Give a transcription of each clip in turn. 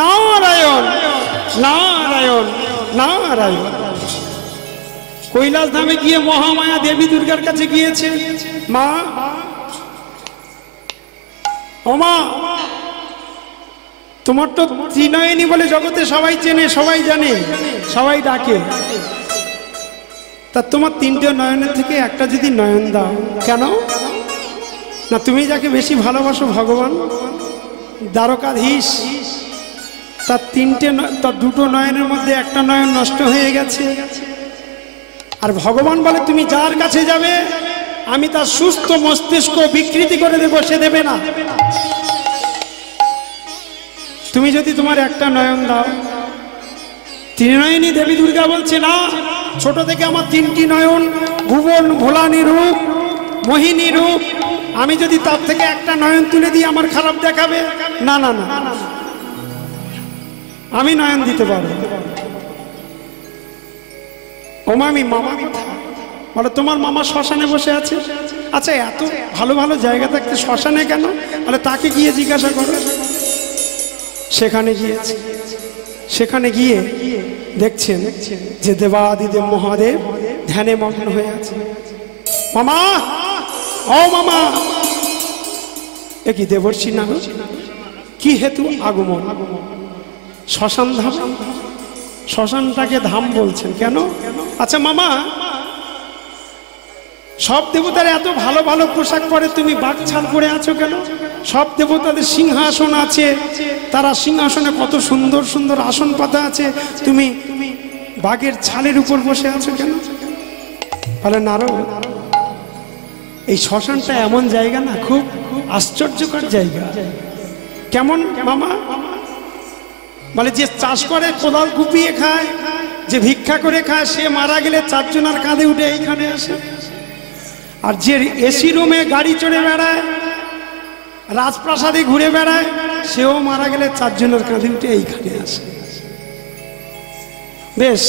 নারায়ণ নারায়ণ নারায়ণ। কৈলাস ধামে গিয়ে মহামায়া দেবী দুর্গার কাছে গিয়েছে, মা ও মা, তোমার তো ত্রিনয়নী বলে জগতে সবাই চেনে, সবাই জানে, সবাই ডাকে, তা তোমার তিনটে নয়নের থেকে একটা যদি নয়ন দাও। কেন না, তুমি যাকে বেশি ভালোবাসো ভগবান দ্বারকাধীশ, তার দুটো নয়নের মধ্যে একটা নয়ন নষ্ট হয়ে গেছে, আর ভগবান বলে তুমি যার কাছে যাবে আমি তার সুস্থ মস্তিষ্ক বিকৃতি করে দেবো, সে দেবে না। তুমি যদি তোমার একটা নয়ন দাও। ত্রিনয়নী দেবী দুর্গা বলছে না, ছোট থেকে আমার তিনটি নয়ন, ভুবন ভোলানি রূপ, মোহিনী রূপ, আমি যদি তার থেকে একটা নয়ন তুলে দিই আমার খারাপ দেখাবে। না না না, আমি নয়ন দিতে পারবো। ওমা আমি মামা বলে, তোমার মামা শ্মশানে বসে আছে। আচ্ছা, এত ভালো ভালো জায়গা থাকতে শ্মশানে কেন? বলে তাকে গিয়ে জিজ্ঞাসা করো। সেখানে গিয়েছে, সেখানে গিয়ে দেখছেন যে দেবাদিদেব মহাদেব ধ্যানে মগ্ন হয়ে আছে। মামা, ও মামা, এ কি দেবর্ষি না, কি হেতু আগমন? শ্মশান ধাম, শ্মশানটাকে ধাম বলছেন কেন? আচ্ছা মামা, সব দেবতারা এত ভালো ভালো পোশাক পরে, তুমি বাঘছাল পরে আছো কেন? সব দেবতাদের সিংহাসন আছে, তারা সিংহাসনে কত সুন্দর সুন্দর আসন পাতা আছে, তুমি বাঘের ছালের উপর বসে আছো কেন? বলে নারদ, এই শ্মশানটা এমন জায়গা না, খুব আশ্চর্যকর জায়গা। কেমন মামা? বলে যে চাষ করে কোদাল কুপিয়ে খায়, যে ভিক্ষা করে খায়, সে মারা গেলে চারজনের কাঁধে উঠে এইখানে আসে। আর যে এসি রুমে গাড়ি চড়ে বেড়ায়, রাজপ্রাসাদে ঘুরে বেড়ায়, সেও মারা গেলে চারজনের কাঁধে উঠে এইখানে আসে। বেশ,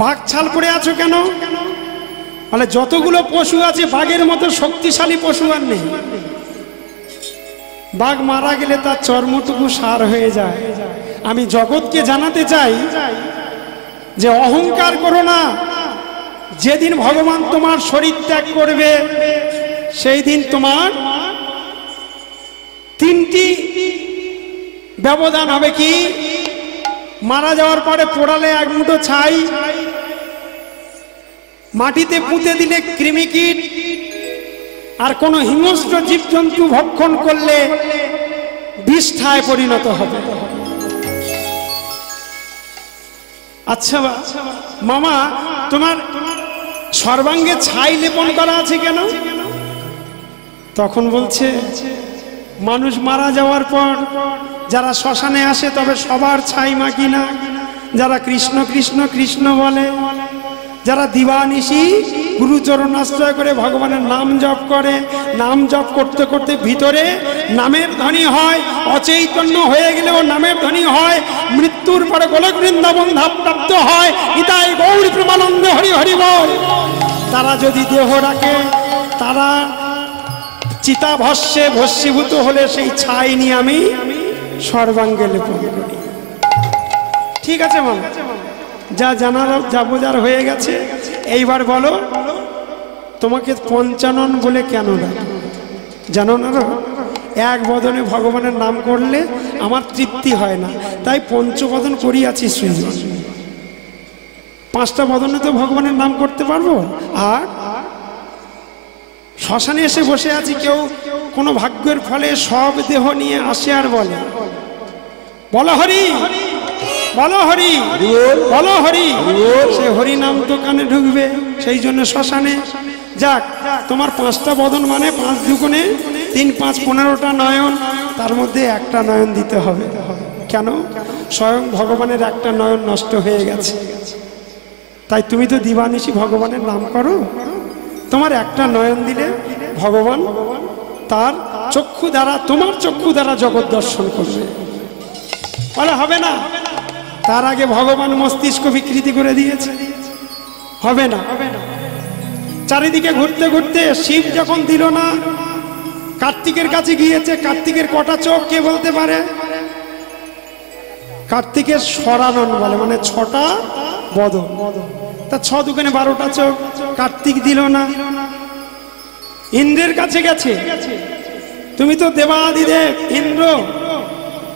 বাঘ ছাল পড়ে আছো কেন? বলে যতগুলো পশু আছে বাঘের মতো শক্তিশালী পশু আর নেই। বাঘ মারা গেলে তার চর্মটুকু সার হয়ে যায়। আমি জগৎকে জানাতে চাই যে অহংকার করো না। যেদিন ভগবান তোমার শরীর ত্যাগ করবে, সেই দিন তোমার তিনটি ব্যবধান হবে। কি? মারা যাওয়ার পরে পোড়ালে এক মুঠো ছাই, মাটিতে পুঁতে দিলে কৃমিকীট, আর কোন হিংস্র জীবজন্তু ভক্ষণ করলে বিষ্ঠায় পরিণত হবে। আচ্ছা মামা, তোমার সর্বাঙ্গে ছাই লেপন করা আছে কেন? তখন বলছে, মানুষ মারা যাওয়ার পর যারা শ্মশানে আসে তবে সবার ছাই মাখি না। যারা কৃষ্ণ কৃষ্ণ কৃষ্ণ বলে, যারা দিবানিশি গুরুচরণ আশ্রয় করে ভগবানের নাম জপ করে, নাম জপ করতে করতে ভিতরে নামের ধ্বনি হয়, অচৈতন্য হয়ে গেলেও নামের ধ্বনি হয়, মৃত্যুর পরে গোলক বৃন্দাবন ধাম প্রাপ্ত হয়। ইতাই গৌর প্রেমানন্দ হরি হরি বল। তারা যদি দেহ রাখে, তারা চিতা ভস্যে ভস্মীভূত হলে সেই ছাই নিয়ে আমি সর্বাঙ্গে লেপন করি। ঠিক আছে মামা, যা জানার যা বোঝার হয়ে গেছে। এইবার বলো, তোমাকে পঞ্চানন বলে কেন ডাকে জানো না? এক বদনে ভগবানের নাম করলে আমার তৃপ্তি হয় না, তাই পঞ্চবদন করিয়াছি সৃজন। পাঁচটা বদনে তো ভগবানের নাম করতে পারবো। আর শ্মশানে এসে বসে আছি, কেউ কোনো ভাগ্যের ফলে সব দেহ নিয়ে আসে আর বলে, বলো হরি, বলো হরি, বলো হরি। সে হরি নাম তো কানে ঢুকবে, সেই জন্য শ্মশানে। যাক, তোমার পাঁচটা বদন মানে 5 দুগুণে 3 5 15টা নয়ন, তার মধ্যে একটা নয়ন দিতে হবে। কেন? স্বয়ং ভগবানের একটা নয়ন নষ্ট হয়ে গেছে, তাই তুমি তো দিবানিশি ভগবানের নাম করো, তোমার একটা নয়ন দিলে ভগবান তার চক্ষু দ্বারা, তোমার চক্ষু দ্বারা জগৎ দর্শন করবে। বলে হবে না, তার আগে ভগবান মস্তিষ্ক বিকৃতি করে দিয়েছে, হবে না। চারিদিকে ঘুরতে ঘুরতে শিব যখন দিল না, কার্তিকের কাছে গিয়েছে। কার্তিকের কটা চোখ কে বলতে পারে? কার্তিকের সরানন বলে, মানে ছটা বদন। তা 6 দুগুণে 12টা চোখ কার্তিক দিল না, ইন্দ্রের কাছে গেছে। তুমি তো দেবাদিদেব ইন্দ্র,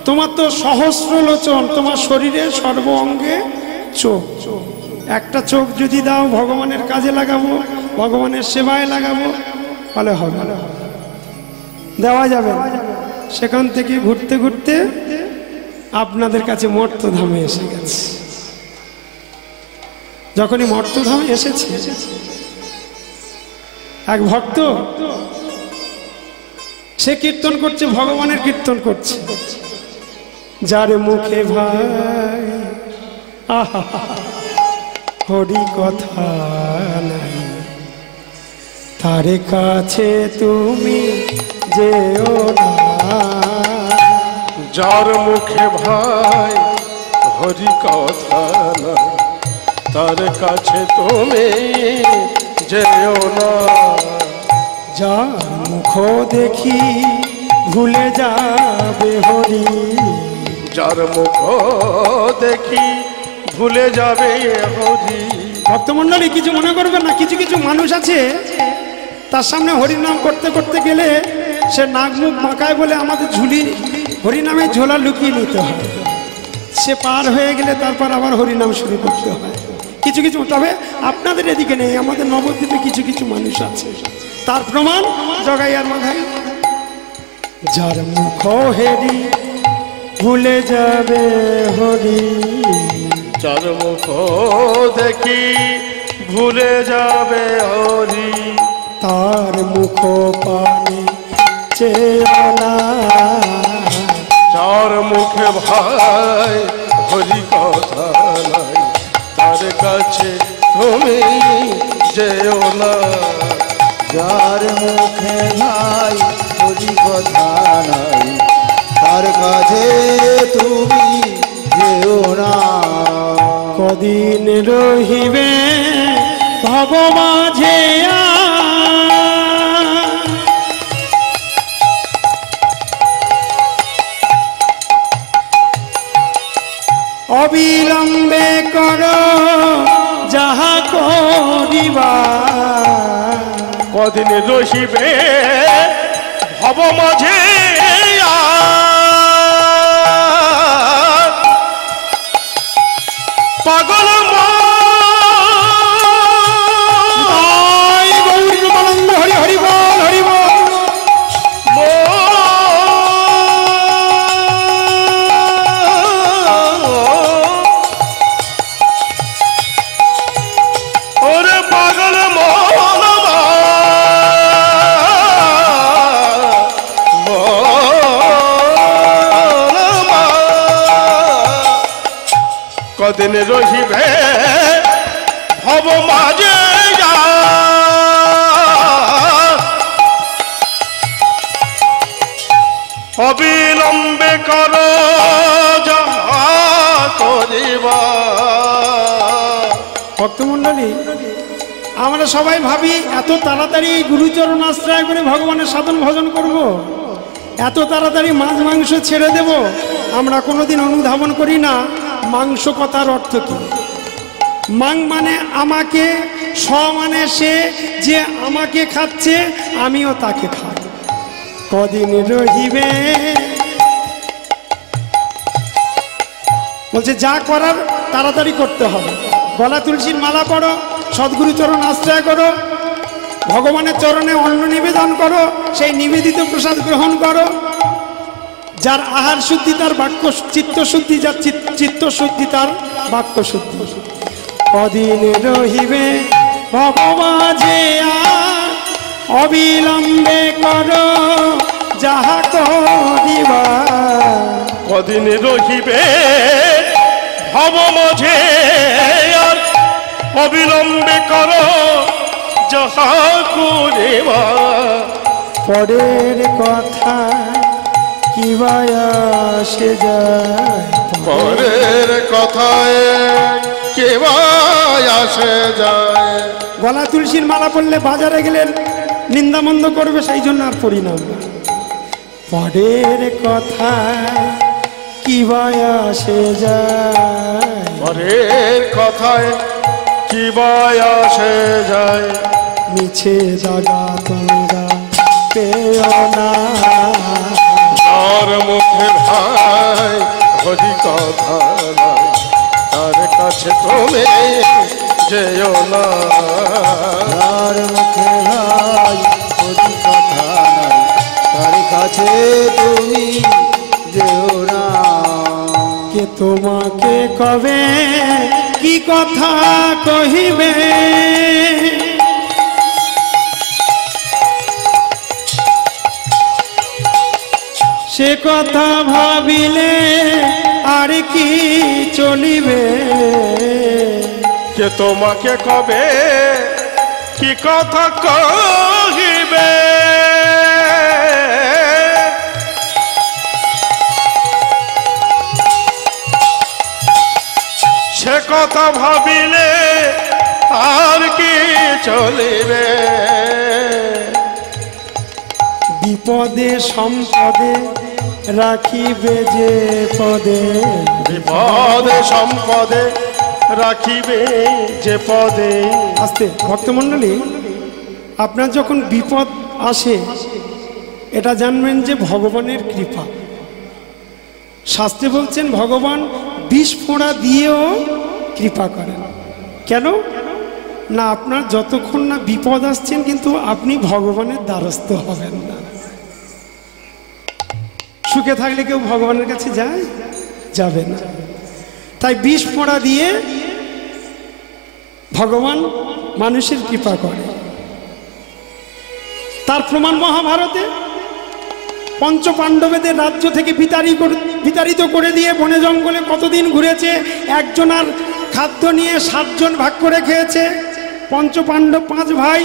তোমার তো সহস্র লোচন, তোমার শরীরে সর্ব অঙ্গে চোখ। একটা চোখ যদি দাও ভগবানের কাজে লাগাবো, ভগবানের সেবায় লাগাবো, তাহলে হবে, দেওয়া যাবে। সেখান থেকে ঘুরতে ঘুরতে আপনাদের কাছে মর্তধামে এসে গেছে। যখনই মর্তধামে এসেছে, এক ভক্ত সে কীর্তন করছে, ভগবানের কীর্তন করছে। যার মুখে ভাই আহা হরি কথা নাই, তার কাছে তুমি যেও না। যার মুখে ভাই হরি কথা নাই, তার কাছে তুমি যেও না। যার মুখ দেখি ভুলে যাবে হরি, যার মুখ দেখি ভুলে যাবে হরি। ভক্তমণ্ডলী কিছু মনে করবে না, কিছু কিছু মানুষ আছে তার সামনে হরিনাম করতে করতে গেলে সে নাক মুখ বাঁকায় বলে আমাদের ঝুলি হরিনামে ঝোলা লুকিয়ে নিতে হয়। সে পার হয়ে গেলে তারপর আবার হরিনাম শুরু করতে হয়। কিছু কিছু, তবে আপনাদের এদিকে নেই, আমাদের নবদ্বীপে কিছু কিছু মানুষ আছে। তার প্রমাণ জগাইয়ার মাথায়। যার মুখ হেরি ভুলে যাবে হরি, যার মুখ দেখি ভুলে যাবে হরি, তার মুখ পানে চেয়েও না। যার মুখে ভাই হরি কথা নাই, তার কাছে তুমি যেও না। যার মুখে ভাই হরি কথা নাই, তার কাছে তুমি যেও না। কদিন রহিবে ভগবাঝে অবিলম্বে কর যাহা করিবা। কদিন রহিবে ভব মাঝে পাগল গৌরীমানন্দ হরি হরি বল হরি বল। ওরে পাগল কদিন রহিবে ভব মাঝে অবিলম্বে কর যাহা করিবা। ভক্তমণ্ডলী, আমরা সবাই ভাবি এত তাড়াতাড়ি গুরুচরণ আশ্রয় করে ভগবানের সাধন ভজন করব, এত তাড়াতাড়ি মাছ মাংস ছেড়ে দেব। আমরা কোনোদিন অনুধাবন করি না মাংস কথার অর্থ কি। মাং মানে আমাকে, স মানে সে, যে আমাকে খাচ্ছে আমিও তাকে খাই। কদিন রহিবে বলছে, যা করার তাড়াতাড়ি করতে হবে। গলা তুলসীর মালা পড়ো, সদ্গুরু চরণ আশ্রয় করো, ভগবানের চরণে অন্ন নিবেদন করো, সেই নিবেদিত প্রসাদ গ্রহণ করো। যার আহার শুদ্ধি তার বাক্য চিত্ত শুদ্ধি, যার চিত্ত শুদ্ধি তার বাক্য শুদ্ধি। কদিন রহিবে ভবমাঝে অবিলম্বে কর যাহা করিবা। কদিন রহিবে ভব মাঝে অবিলম্বে কর যাহা করিবা। পরের কথা কিবা আসে যায়, পরের কথায় কেবাই আসে যায়। গলা তুলসীর মালা পড়লে বাজারে গেলেন নিন্দামন্দ করবে, সেই জন্য আর পড়ি না। পরের কথা কি কি বায়াসে যায়, পরের কথায় কি বায়াসে যায়, মিছে দাগা তোমরা পেও না, যার মুখে ভাই হরি কথা নাই, তার কাছে তুমি যেও না। যার মুখে ভাই হরি কথা নাই, তার কাছে তুমি যেও না। কে তোমাকে কবে কি কথা কহিবে, সে কথা ভাবিলে আর কি চলিবে, কে তোমাকে কবে কি কথা কহিবে, সে কথা ভাবিলে আর কি চলিবে। বিপদে সম্পদে রাখিবে যে পদে, বিপদে সম্পদে রাখিবে যে পদে। আস্তে ভক্তমণ্ডলী, আপনার যখন বিপদ আসে এটা জানবেন যে ভগবানের কৃপা। শাস্ত্রে বলছেন ভগবান বিষ ফোঁড়া দিয়েও কৃপা করেন। কেন না, আপনার যতক্ষণ না বিপদ আসছেন কিন্তু আপনি ভগবানের দ্বারস্থ হবেন না। সুখে থাকলে কেউ ভগবানের কাছে যায়, যাবে না। তাই বিষ ফোঁড়া দিয়ে ভগবান মানুষের কৃপা করে। তার প্রমাণ মহাভারতে পঞ্চ পাণ্ডবেদের রাজ্য থেকে বিতাড়িত করে দিয়ে বনে জঙ্গলে কতদিন ঘুরেছে, একজন আর খাদ্য নিয়ে 7 জন ভাগ করে খেয়েছে। পঞ্চ পাণ্ডব 5 ভাই,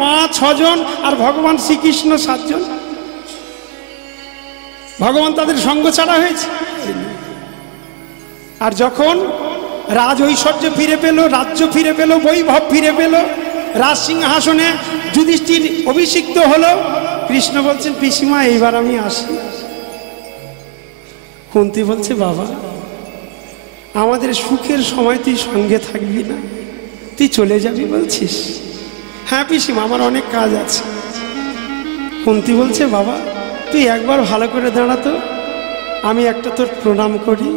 মা 6 জন, আর ভগবান শ্রীকৃষ্ণ 7 জন। ভগবান তাদের সঙ্গ ছাড়া হয়েছে। আর যখন রাজ ঐশ্বর্য ফিরে পেল, রাজ্য ফিরে পেল, বৈভব ফিরে পেল, রাজ সিংহাসনে যুধিষ্ঠির অভিষিক্ত হলো, কৃষ্ণ বলছেন পিসিমা এইবার আমি আসি। কুন্তী বলছে বাবা আমাদের সুখের সময় তুই সঙ্গে থাকবি না, তুই চলে যাবি বলছিস? হ্যাঁ পিসিমা আমার অনেক কাজ আছে। কুন্তী বলছে বাবা তুই একবার ভালো করে দাঁড়াতো, আমি একটা তোর প্রণাম করি।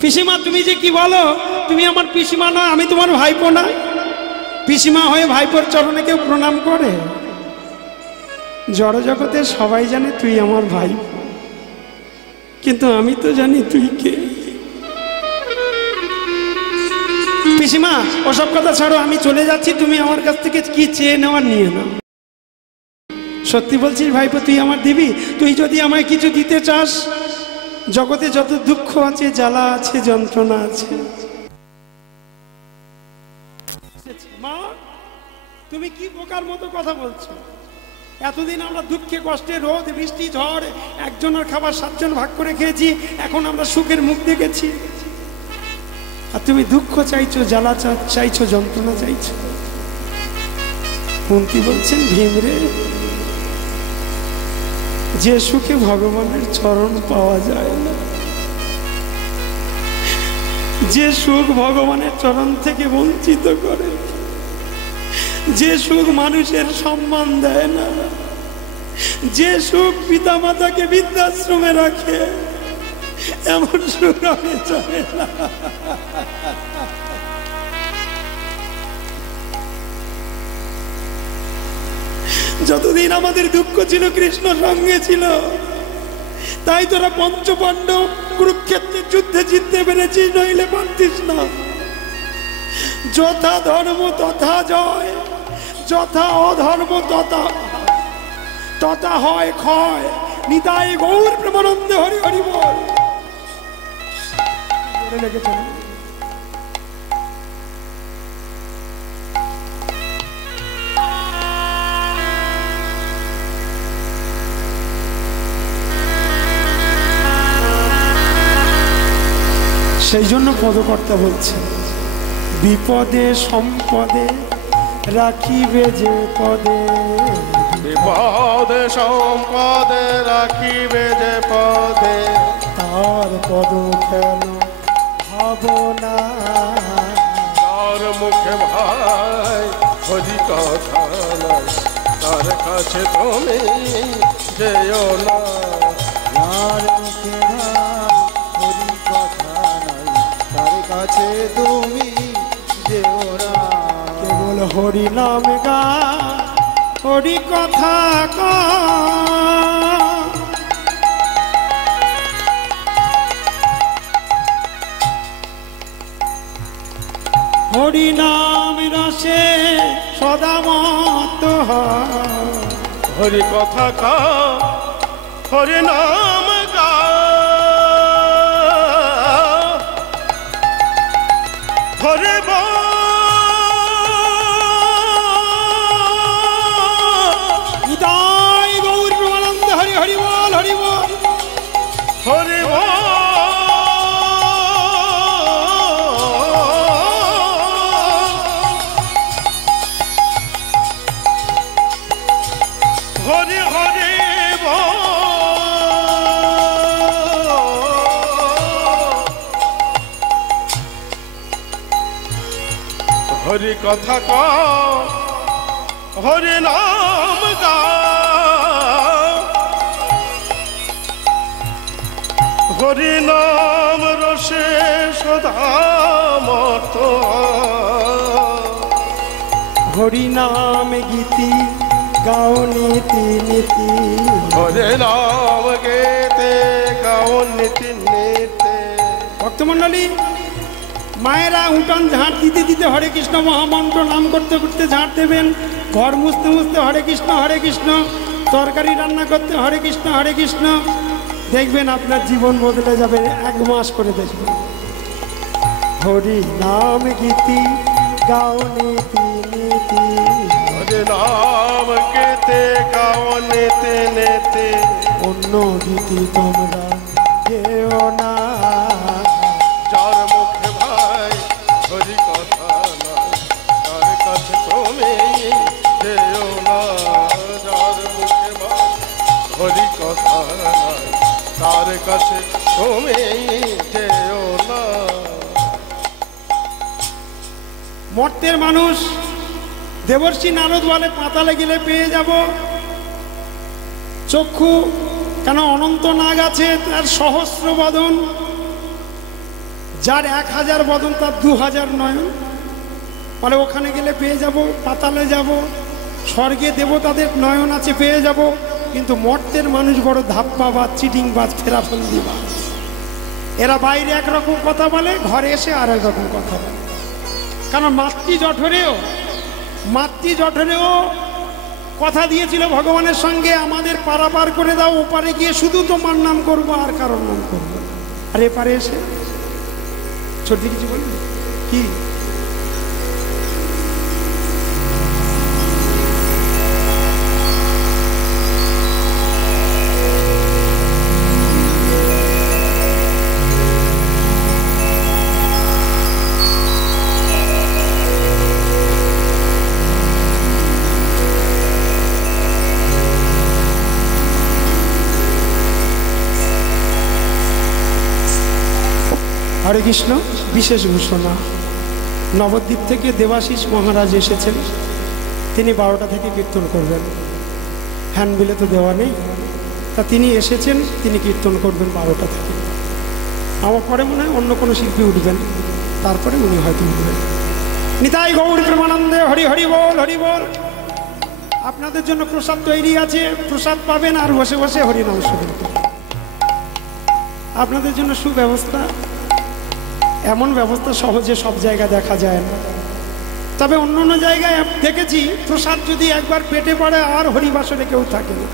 পিসিমা তুমি যে কি বলো, তুমি আমার পিসিমা না, আমি তোমার ভাইপো না। পিসিমা হয়ে ভাইপোর চরণে কেউ প্রণাম করে? জড় জগতে সবাই জানে তুই আমার ভাই, কিন্তু আমি তো জানি তুই কে। পিসিমা ওসব কথা ছাড়ো, আমি চলে যাচ্ছি, তুমি আমার কাছ থেকে কি চেয়ে নেওয়ার নিয়ে নাও। সত্যি বলছিস ভাইপো তুই আমার দিবি? তুই যদি আমায় কিছু দিতে চাস, জগতে যত দুঃখ আছে, জ্বালা আছে, যন্ত্রণা আছে, মা তুমি কি বোকার মতো কথা বলছো? এতদিন আমরা দুঃখে কষ্টে, রোদ বৃষ্টি ঝড়, একজনের খাবার 7 জন ভাগ করে খেয়েছি, এখন আমরা সুখের মুখ দেখেছি, আর তুমি দুঃখ চাইছো, জ্বালা চাইছো, যন্ত্রণা চাইছো। কুন্তী বলছেন ভীম রে, যে সুখে ভগবানের চরণ পাওয়া যায় না, যে সুখ ভগবানের চরণ থেকে বঞ্চিত করে, যে সুখ মানুষের সম্মান দেয় না, যে সুখ পিতা মাতাকে বৃদ্ধাশ্রমে রাখে, এমন সুখ আমি চাই না। যতদিন আমাদের দুঃখ ছিল কৃষ্ণ সঙ্গে ছিল, তাই তোরা পঞ্চ পাণ্ডব কুরুক্ষেত্রের যুদ্ধে জিততে পেরেছিস, নইলে পারতিস না। যথা ধর্ম তথা জয়, যথা অধর্ম তথা হয় ক্ষয়। নিতাই গৌর প্রেমানন্দে হরি হরি বল। সেই জন্য পদকর্তা বলছে বিপদে সম্পদে রাখিবে যে পদে, বিপদে সম্পদে রাখিবে যে পদে, আর পদ কেন ভাবনা তার মুখে ভাই হরি কথা নাই, তার কাছে তুমি যেও না। যার মুখে ভাই হরি কথা নাই, তার কাছে তুমি যেও না। কেবল হরি নাম গা, হরি কথা কয়। হরি নাম রসে সদা মত হয়। হরি কথা কা, হরি নাম গা, হরি বল। নিতাই গৌর প্রেমানন্দ হরি হরি বল, হরি বল। হরি বল। হরি হরি বল। হরি কথা কা, হরি নাম গা, হরি নাম রসে সদা মত। হরি নাম গীতি গাও নীতি নীতি। হরে নাম গেতে গাও নীতি নীতে। ভক্তমণ্ডলী, মায়েরা উঠান ঝাঁট দিতে দিতে হরে কৃষ্ণ মহামন্ত্র নাম করতে করতে ঝাঁট দেবেন। ঘর মুছতে মুছতে হরে কৃষ্ণ হরে কৃষ্ণ, তরকারি রান্না করতে হরে কৃষ্ণ হরে কৃষ্ণ। দেখবেন আপনার জীবন বদলে যাবে, 1 মাস করে দেখবেন। হরি নাম গীতি গাও নীতি নীতি। হরে নাম গেতে গাও নীতি নীতে। অন্য গীতি তোমরা যেও না। যার মুখে ভাই হরি কথা নাই, তার কাছে তুমি যেও না। যার মুখে ভাই হরি কথা নাই, তার কাছে তুমি যেও না। মর্তের মানুষ দেবর্ষি নারদ বলে পাতালে গেলে পেয়ে যাব চক্ষু, কেন অনন্ত নাগ আছে তার সহস্র বদন, যার 1000 বদন তার 2000 নয়ন। বলে ওখানে গেলে পেয়ে যাব, পাতালে যাব, স্বর্গে দেবতাদের নয়ন আছে পেয়ে যাব। কিন্তু মর্তের মানুষ বড় ধাপ্পাবাজ, চিটিংবাজ, ফেরাফন্দিবাজ। এরা বাইরে একরকম কথা বলে, ঘরে এসে আর এক রকম কথা বলে। কারণ মাতৃ জঠরেও কথা দিয়েছিল ভগবানের সঙ্গে, আমাদের পারাপার করে দাও, ওপারে গিয়ে শুধু তোমার নাম করবো আর কারোর নাম করবো। আর এপারে এসে ছোট কিছু বলি কি, হরে কৃষ্ণ। বিশেষ ঘোষণা, নবদ্বীপ থেকে দেবাশিস মহারাজ এসেছেন, তিনি 12টা থেকে কীর্তন করবেন। হ্যান্ডবিলে তো দেওয়া নেই, তা তিনি এসেছেন, তিনি কীর্তন করবেন 12টা থেকে। আমার পরে মনে হয় অন্য কোনো শিল্পী উঠবেন, তারপরে উনি হয়তো উঠবেন। নিতাই গৌর প্রেমানন্দে হরি হরি বল, হরি বল। আপনাদের জন্য প্রসাদ তৈরি আছে, প্রসাদ পাবেন আর বসে বসে হরিনাম শুনবেন। আপনাদের জন্য সুব্যবস্থা, এমন ব্যবস্থা সহজে সব জায়গায় দেখা যায় না। তবে অন্য অন্য জায়গায় দেখেছি প্রসাদ যদি একবার পেটে পড়ে আর হরিবাসরে কেউ থাকে না।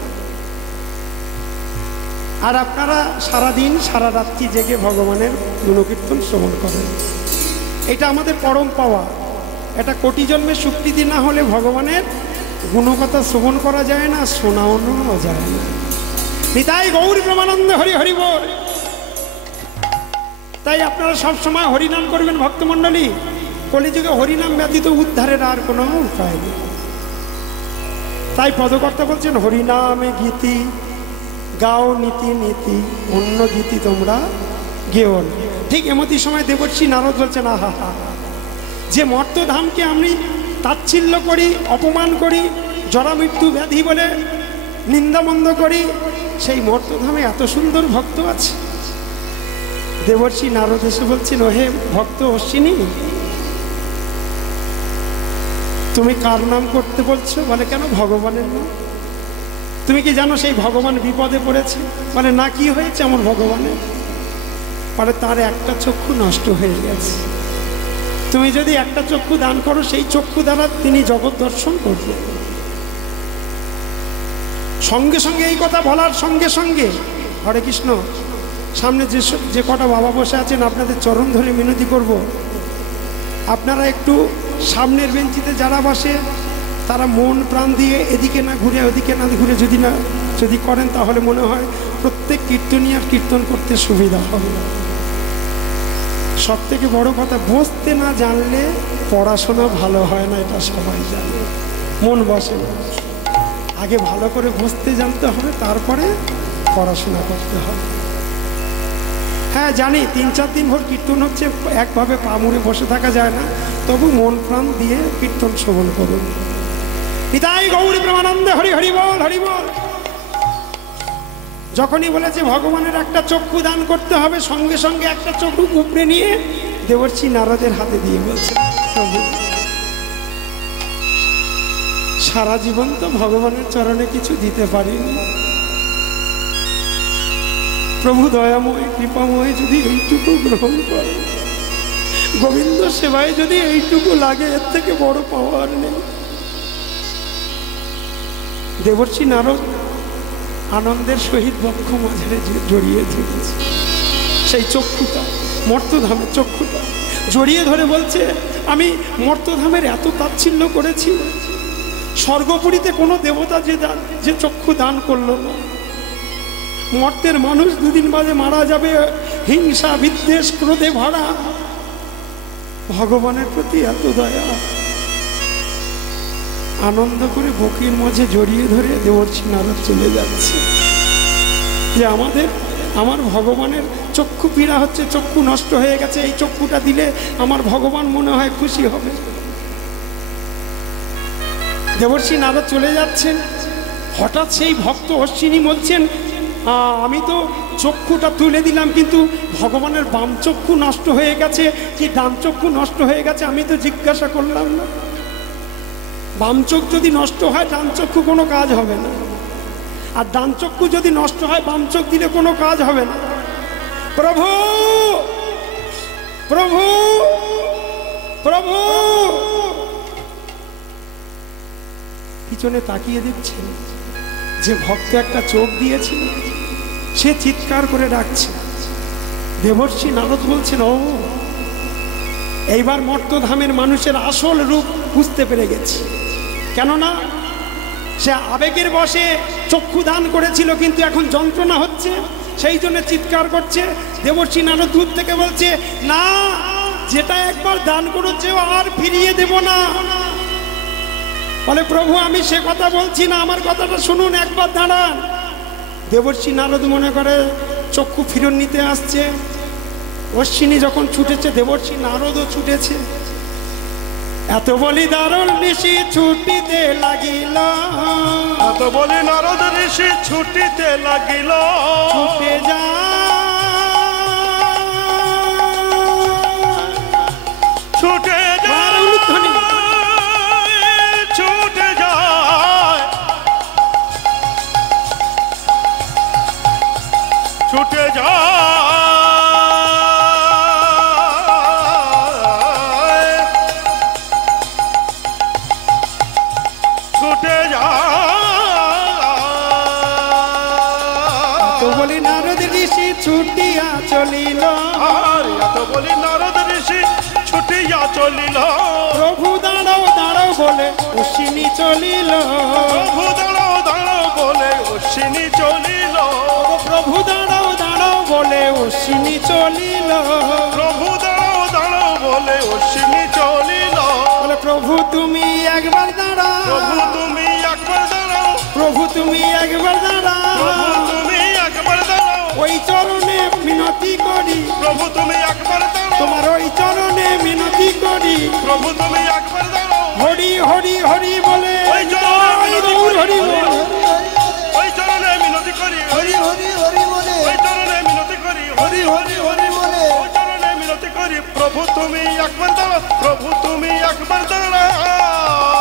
আর আপনারা সারাদিন সারা রাত্রি জেগে ভগবানের গুণকীর্তন শ্রবণ করেন, এটা আমাদের পরম পাওয়া। এটা কোটি জন্মের স্বীকৃতি না হলে ভগবানের গুণকথা শ্রবণ করা যায় না, শোনানো যায় না। নিতাই গৌর প্রেমানন্দে হরি হরি বল। তাই আপনারা সবসময় হরিনাম করবেন ভক্তমণ্ডলী। কলিযুগে হরিনাম ব্যতীত উদ্ধারের আর কোনো উপায় নেই। তাই পদকর্তা বলছেন হরিনামে গীতি গাও নীতি নীতি, অন্য গীতি তোমরা গেও না। ঠিক এমতি সময় দেবর্ষি নারদ বলছেন, আহা হা, যে মর্তধামকে আমি তাচ্ছিল্য করি, অপমান করি, জরা মৃত্যু ব্যাধি বলে নিন্দামন্দ করি, সেই মর্তধামে এত সুন্দর ভক্ত আছে। দেবর্ষি নারদ এসে বলছেন, ওহে ভক্ত অশ্বিনী, তুমি কার নাম করতে বলছো? বলে, কেন, ভগবানের নাম। তুমি কি জানো সেই ভগবান বিপদে পড়েছে? মানে না, কি হয়েছে আমার ভগবানের? বলে, তার একটা চক্ষু নষ্ট হয়ে গেছে, তুমি যদি একটা চক্ষু দান করো, সেই চক্ষু দ্বারা তিনি জগৎ দর্শন করবেন। সঙ্গে সঙ্গে এই কথা বলার সঙ্গে সঙ্গে, হরে কৃষ্ণ, সামনে যে কটা বাবা বসে আছেন, আপনাদের চরণ ধরে মিনতি করব, আপনারা একটু সামনের বেঞ্চিতে যারা বসে তারা মন প্রাণ দিয়ে এদিকে না ঘুরে ওদিকে না ঘুরে যদি করেন, তাহলে মনে হয় প্রত্যেক কীর্তনিয়ার কীর্তন করতে সুবিধা হবে। সব থেকে বড় কথা, বসতে না জানলে পড়াশোনা ভালো হয় না, এটা সবাই জানে, মন বসে না। আগে ভালো করে বসতে জানতে হবে, তারপরে পড়াশোনা করতে হবে। হ্যাঁ জানি, 3-4 দিন ভোর কীর্তন হচ্ছে, একভাবে পা মুড়ে বসে থাকা যায় না, তবু মন প্রাণ দিয়ে কীর্তন শ্রবণ করুন। নিতাই গৌর প্রেমানন্দে, হরি হরি বল, হরি বল। যখনই বলেছে ভগবানের একটা চক্ষু দান করতে হবে, সঙ্গে সঙ্গে একটা চক্ষু উপড়ে নিয়ে দেবর্ষি নারদের হাতে দিয়ে বলছে, প্রভু, সারা জীবন তো ভগবানের চরণে কিছু দিতে পারিনি, প্রভু দয়াময় কৃপাময় যদি এইটুকু গ্রহণ করে, গোবিন্দ সেবায় যদি এইটুকু লাগে, এর থেকে বড় পাওয়ার নেই। দেবর্ষি নারদ আনন্দের সহিত বক্ষ মাঝারে জড়িয়ে ধরেছে সেই চক্ষুটা, মর্তধামের চক্ষুটা জড়িয়ে ধরে বলছে, আমি মর্তধামের এত তাচ্ছিল্য করেছি, স্বর্গপুরীতে কোনো দেবতা যে চক্ষু দান করলো না। মর্তের মানুষ দুদিন বাদে মারা যাবে, হিংসা বিদ্বেষ ক্রোধে ভরা, ভগবানের প্রতি এত দয়া। আনন্দ করে বুকের মাঝে জড়িয়ে ধরে দেবর্ষি নারদ চলে যাচ্ছে, যে আমার ভগবানের চক্ষু পীড়া হচ্ছে, চক্ষু নষ্ট হয়ে গেছে, এই চক্ষুটা দিলে আমার ভগবান মনে হয় খুশি হবে। দেবর্ষি নারদ চলে যাচ্ছেন, হঠাৎ সেই ভক্ত অশ্বিনী বলছেন, আমি তো চক্ষুটা তুলে দিলাম, কিন্তু ভগবানের বাম চক্ষু নষ্ট হয়ে গেছে কি ডান চক্ষু নষ্ট হয়ে গেছে আমি তো জিজ্ঞাসা করলাম না। বাম চোখ যদি নষ্ট হয়, ডান চক্ষু কোনো কাজ হবে না, আর ডান চক্ষু যদি নষ্ট হয়, বাম চোখ দিলে কোনো কাজ হবে না। প্রভু প্রভু প্রভু, পিছনে তাকিয়ে দেখছে যে ভক্ত একটা চোখ দিয়েছিল, সে চিৎকার করে ডাকছে। দেবর্ষি নারদ বলছেন, ও, এইবার মর্তধামের মানুষের আসল রূপ বুঝতে পেরে গেছি। কেননা সে আবেগের বশে চক্ষু দান করেছিল, কিন্তু এখন যন্ত্রণা হচ্ছে, সেই জন্য চিৎকার করছে। দেবর্ষি নারদ দূর থেকে বলছে, না, যেটা একবার দান করেছে আর ফিরিয়ে দেব না। বলে, প্রভু, আমি সে কথা বলছি না, আমার কথাটা শুনুন, একবার দাঁড়ান। দেবর্ষি নারদ মনে করে চক্ষু ফিরত নিতে আসছে। অশ্বিনী যখন ছুটেছে, দেবর্ষি নারদও ছুটেছে। এত বলি দারুণ ঋষি ছুটিতে লাগিল, এত বলি নারদ ঋষি ছুটিতে লাগিল, ছুটে যা ছুটে যায়, ছুটে যায়, ছুটে যায়, ছুটে যায়। তো বলি নারদ ঋষি ছুটিয়া চলিল, আর এত বলি নারদ ঋষি ছুটিয়া চলিল, প্রভু দাঁড়াও দাঁড়াও বলে অশ্বিনী চলিল, প্রভু দাঁড়াও দাঁড়াও বলে অশ্বিনী চলিল, প্রভু দাঁড়াও দাঁড়াও বলে অশ্বিনী চলিল, প্রভু দাঁড়াও দাঁড়াও বলে অশ্বিনী চলিল। বলে, প্রভু তুমি একবার দাঁড়াও, প্রভু তুমি একবার দাঁড়াও, প্রভু তুমি একবার দাঁড়াও, প্রভু তুমি একবার দাঁড়াও, ওই চরণে মিনতি মিনতি করি প্রভু তুমি একবার দাঁড়াও, তোমার ওই চরণে মিনতি করি প্রভু তুমি একবার দাঁড়াও, হরি হরি হরি বলে ওই চরণে মিনতি গৌর করি, হরি বল। ওই চরণে মিনতি করি, হরি হরি হরি বলে ওই চরণে মিনতি করি, হরি হরি হরি বলে ওই চরণে মিনতি করি, প্রভু তুমি একবার দাঁড়াও, প্রভু তুমি একবার দাঁড়াও।